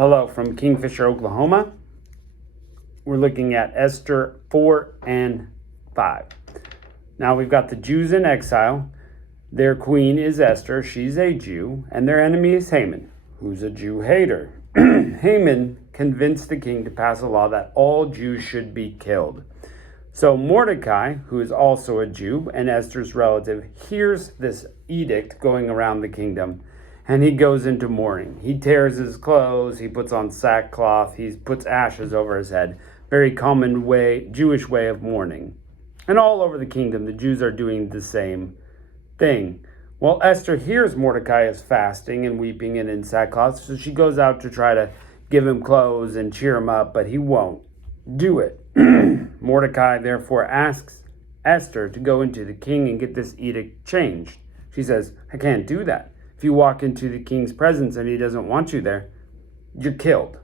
Hello from Kingfisher, Oklahoma. We're looking at Esther 4 and 5. Now we've got the Jews in exile. Their queen is Esther. She's a Jew. And their enemy is Haman, who's a Jew hater. Haman convinced the king to pass a law that all Jews should be killed. So Mordecai, who is also a Jew and Esther's relative, hears this edict going around the kingdom. And he goes into mourning. He tears his clothes. He puts on sackcloth. He puts ashes over his head. Very common Jewish way of mourning. And all over the kingdom, the Jews are doing the same thing. Well, Esther hears Mordecai is fasting and weeping and in sackcloth, so she goes out to try to give him clothes and cheer him up, but he won't do it. Mordecai therefore asks Esther to go into the king and get this edict changed. She says, I can't do that. If you walk into the king's presence and he doesn't want you there, you're killed.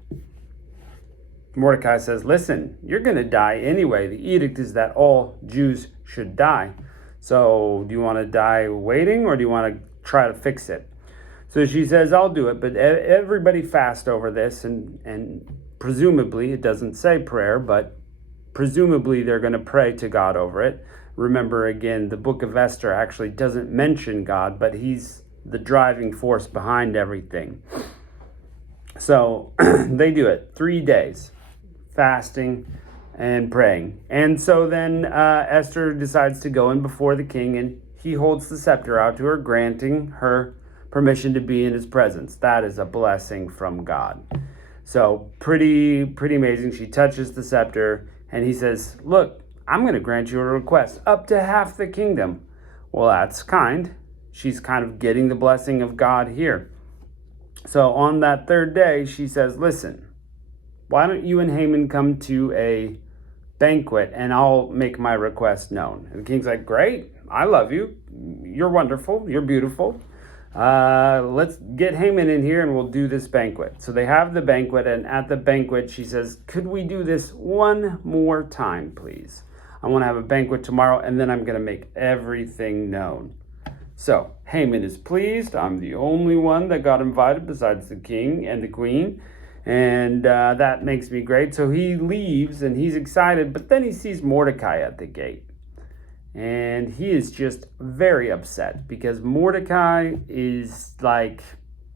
Mordecai says, listen, you're going to die anyway. The edict is that all Jews should die. So do you want to die waiting or do you want to try to fix it? So she says, I'll do it, but everybody fast over this. And presumably, it doesn't say prayer, but presumably they're going to pray to God over it. Remember, again, the book of Esther actually doesn't mention God, but he's the driving force behind everything. So they do it 3 days, fasting and praying. And so then Esther decides to go in before the king, and he holds the scepter out to her, granting her permission to be in his presence. That is a blessing from God. So pretty amazing. She touches the scepter and he says, look, I'm going to grant you a request, up to half the kingdom. Well, that's kind. She's kind of getting the blessing of God here. So on that third day, she says, listen, why don't you and Haman come to a banquet and I'll make my request known. And the king's like, great, I love you. You're wonderful. You're beautiful. Let's get Haman in here and we'll do this banquet. So they have the banquet, and at the banquet, she says, could we do this one more time, please? I want to have a banquet tomorrow, and then I'm going to make everything known. So Haman is pleased. I'm the only one that got invited besides the king and the queen. And that makes me great. So he leaves and he's excited, but then he sees Mordecai at the gate. And he is just very upset because Mordecai is like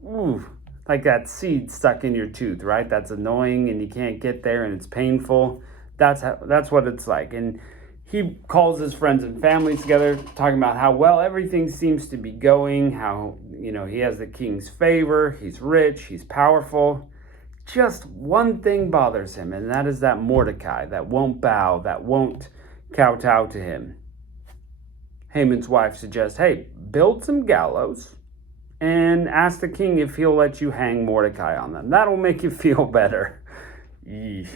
that seed stuck in your tooth, right? That's annoying and you can't get there and it's painful. That's what it's like. And he calls his friends and family together, talking about how well everything seems to be going, how, he has the king's favor, he's rich, he's powerful. Just one thing bothers him, and that is that Mordecai, that won't bow, that won't kowtow to him. Haman's wife suggests, hey, build some gallows and ask the king if he'll let you hang Mordecai on them. That'll make you feel better. Eesh.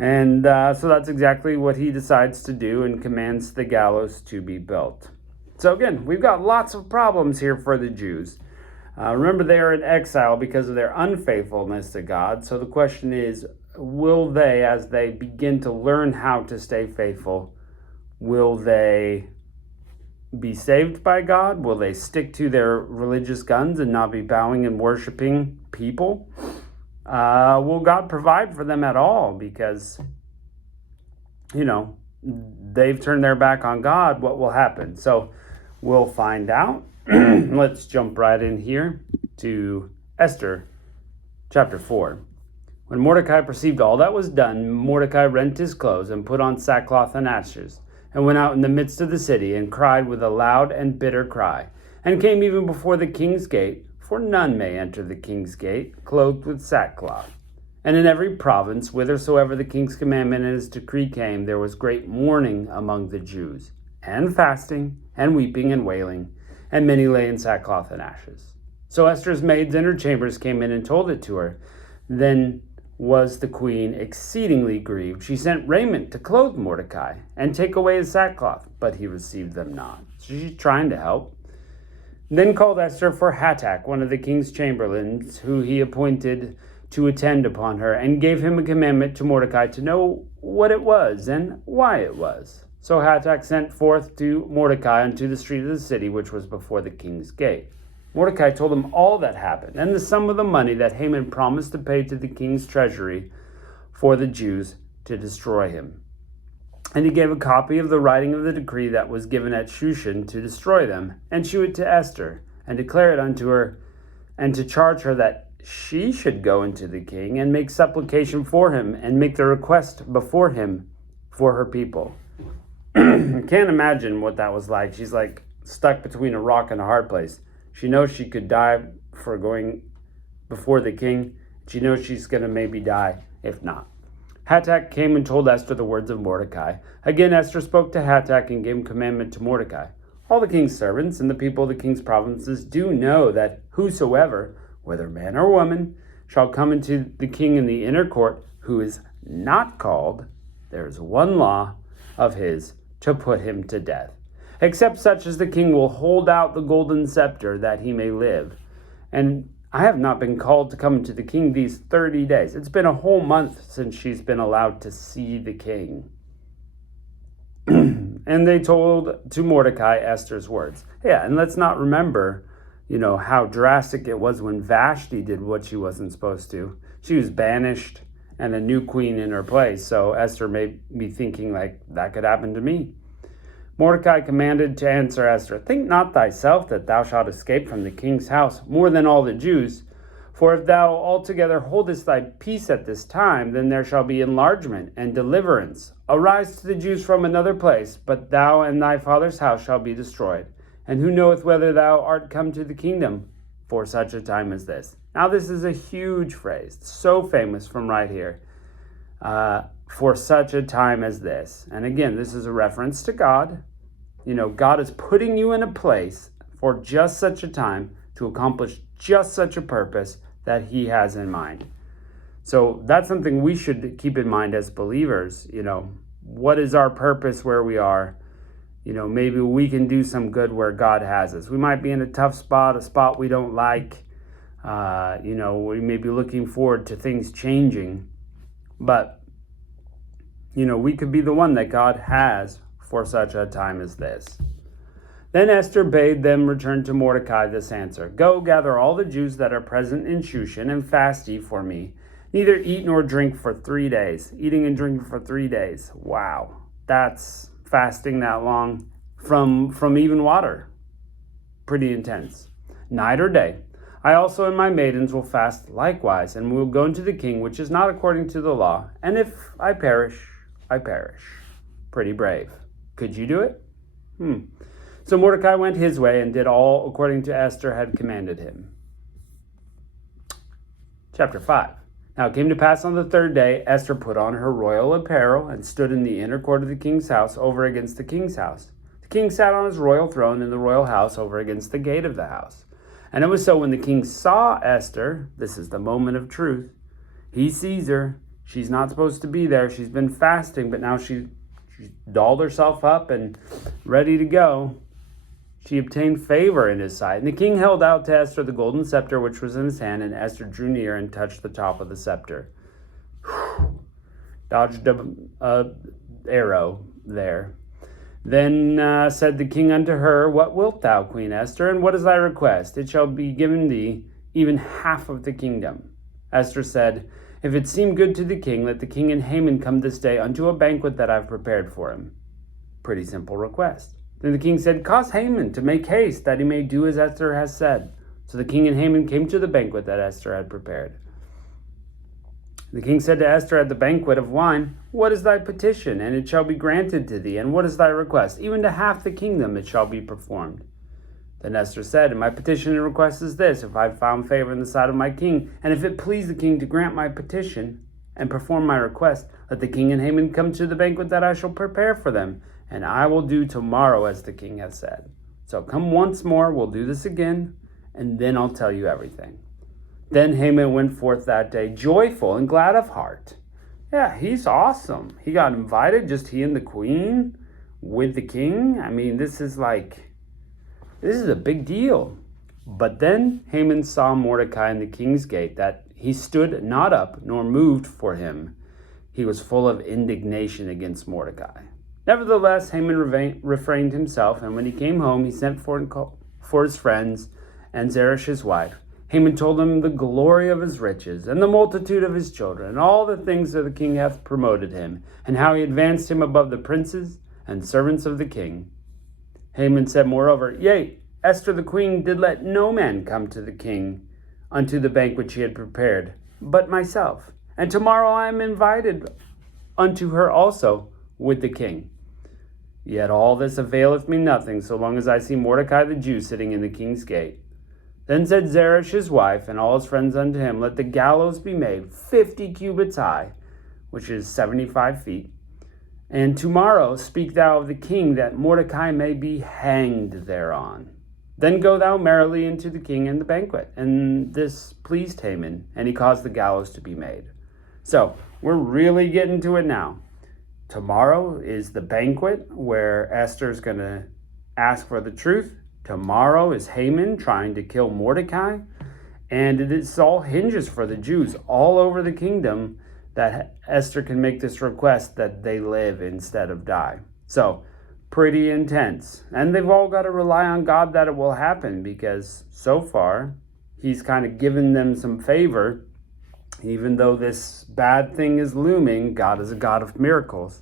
And so that's exactly what he decides to do and commands the gallows to be built. So again, we've got lots of problems here for the Jews. Remember, they are in exile because of their unfaithfulness to God. So the question is, will they, as they begin to learn how to stay faithful, will they be saved by God? Will they stick to their religious guns and not be bowing and worshiping people? Will God provide for them at all? Because, they've turned their back on God. What will happen? So we'll find out. Let's jump right in here to Esther chapter 4. When Mordecai perceived all that was done, Mordecai rent his clothes and put on sackcloth and ashes, and went out in the midst of the city and cried with a loud and bitter cry, and came even before the king's gate, for none may enter the king's gate clothed with sackcloth. And in every province, whithersoever the king's commandment and his decree came, there was great mourning among the Jews, and fasting, and weeping, and wailing, and many lay in sackcloth and ashes. So Esther's maids in her chambers came in and told it to her. Then was the queen exceedingly grieved. She sent raiment to clothe Mordecai and take away his sackcloth, but he received them not. So she's trying to help. Then called Esther for Hatach, one of the king's chamberlains, who he appointed to attend upon her, and gave him a commandment to Mordecai to know what it was and why it was. So Hatach sent forth to Mordecai unto the street of the city, which was before the king's gate. Mordecai told him all that happened, and the sum of the money that Haman promised to pay to the king's treasury for the Jews to destroy him. And he gave a copy of the writing of the decree that was given at Shushan to destroy them, and shew it to Esther, and declare it unto her, and to charge her that she should go into the king and make supplication for him, and make the request before him for her people. Can't imagine what that was like. She's like stuck between a rock and a hard place. She knows she could die for going before the king. She knows she's going to maybe die if not. Hatach came and told Esther the words of Mordecai. Again, Esther spoke to Hatach and gave commandment to Mordecai. All the king's servants and the people of the king's provinces do know that whosoever, whether man or woman, shall come into the king in the inner court, who is not called, there is one law of his to put him to death, except such as the king will hold out the golden scepter that he may live. And I have not been called to come into the king these 30 days. It's been a whole month since she's been allowed to see the king. And they told to Mordecai Esther's words. Yeah, and let's not remember, how drastic it was when Vashti did what she wasn't supposed to. She was banished and a new queen in her place. So Esther may be thinking like, that could happen to me. Mordecai commanded to answer Esther, think not thyself that thou shalt escape from the king's house more than all the Jews. For if thou altogether holdest thy peace at this time, then there shall be enlargement and deliverance. Arise to the Jews from another place, but thou and thy father's house shall be destroyed. And who knoweth whether thou art come to the kingdom for such a time as this? Now this is a huge phrase, so famous from right here. For such a time as this. And again, this is a reference to God. God is putting you in a place for just such a time to accomplish just such a purpose that he has in mind. So that's something we should keep in mind as believers. What is our purpose where we are? Maybe we can do some good where God has us. We might be in a tough spot, a spot we don't like. We may be looking forward to things changing. But, we could be the one that God has for such a time as this. Then Esther bade them return to Mordecai this answer. Go, gather all the Jews that are present in Shushan, and fast ye for me. Neither eat nor drink for 3 days. Eating and drinking for 3 days. Wow. That's fasting that long from even water. Pretty intense. Night or day. I also and my maidens will fast likewise, and we will go into the king, which is not according to the law. And if I perish, I perish. Pretty brave. Could you do it? So Mordecai went his way and did all according to Esther had commanded him. Chapter 5. Now it came to pass on the 3rd day, Esther put on her royal apparel and stood in the inner court of the king's house over against the king's house. The king sat on his royal throne in the royal house over against the gate of the house. And it was so when the king saw Esther, this is the moment of truth, he sees her. She's not supposed to be there. She's been fasting, but now she's dolled herself up and ready to go. She obtained favor in his sight. And the king held out to Esther the golden scepter which was in his hand, and Esther drew near and touched the top of the scepter. Dodged a arrow there. Then said the king unto her, What wilt thou, Queen Esther, and what is thy request? It shall be given thee even half of the kingdom. Esther said, If it seem good to the king, let the king and Haman come this day unto a banquet that I have prepared for him. Pretty simple request. Then the king said, Cause Haman to make haste, that he may do as Esther has said. So the king and Haman came to the banquet that Esther had prepared. The king said to Esther at the banquet of wine, What is thy petition? And it shall be granted to thee. And what is thy request? Even to half the kingdom it shall be performed. Then Esther said, And my petition and request is this, if I have found favor in the sight of my king, and if it please the king to grant my petition and perform my request, let the king and Haman come to the banquet that I shall prepare for them, and I will do tomorrow as the king has said. So come once more, we'll do this again, and then I'll tell you everything. Then Haman went forth that day, joyful and glad of heart. Yeah, he's awesome. He got invited, just he and the queen with the king. I mean, this is a big deal. But then Haman saw Mordecai in the king's gate, that he stood not up nor moved for him. He was full of indignation against Mordecai. Nevertheless, Haman refrained himself, and when he came home, he sent for his friends and Zeresh his wife. Haman told him the glory of his riches, and the multitude of his children, and all the things that the king hath promoted him, and how he advanced him above the princes and servants of the king. Haman said moreover, Yea, Esther the queen did let no man come to the king unto the banquet she had prepared, but myself. And tomorrow I am invited unto her also with the king. Yet all this availeth me nothing, so long as I see Mordecai the Jew sitting in the king's gate. Then said Zeresh his wife and all his friends unto him, Let the gallows be made 50 cubits high, which is 75 feet. And tomorrow speak thou of the king, that Mordecai may be hanged thereon. Then go thou merrily into the king and the banquet. And this pleased Haman, and he caused the gallows to be made. So, we're really getting to it now. Tomorrow is the banquet where Esther's going to ask for the truth. Tomorrow is Haman trying to kill Mordecai. And it all hinges for the Jews all over the kingdom that Esther can make this request that they live instead of die. So, pretty intense. And they've all got to rely on God that it will happen, because so far, he's kind of given them some favor. Even though this bad thing is looming, God is a God of miracles.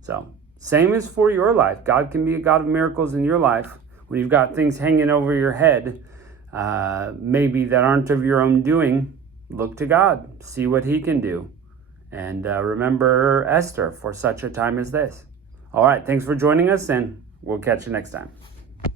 So, same as for your life. God can be a God of miracles in your life. When you've got things hanging over your head, maybe that aren't of your own doing, look to God. See what he can do. And remember Esther for such a time as this. All right, thanks for joining us, and we'll catch you next time.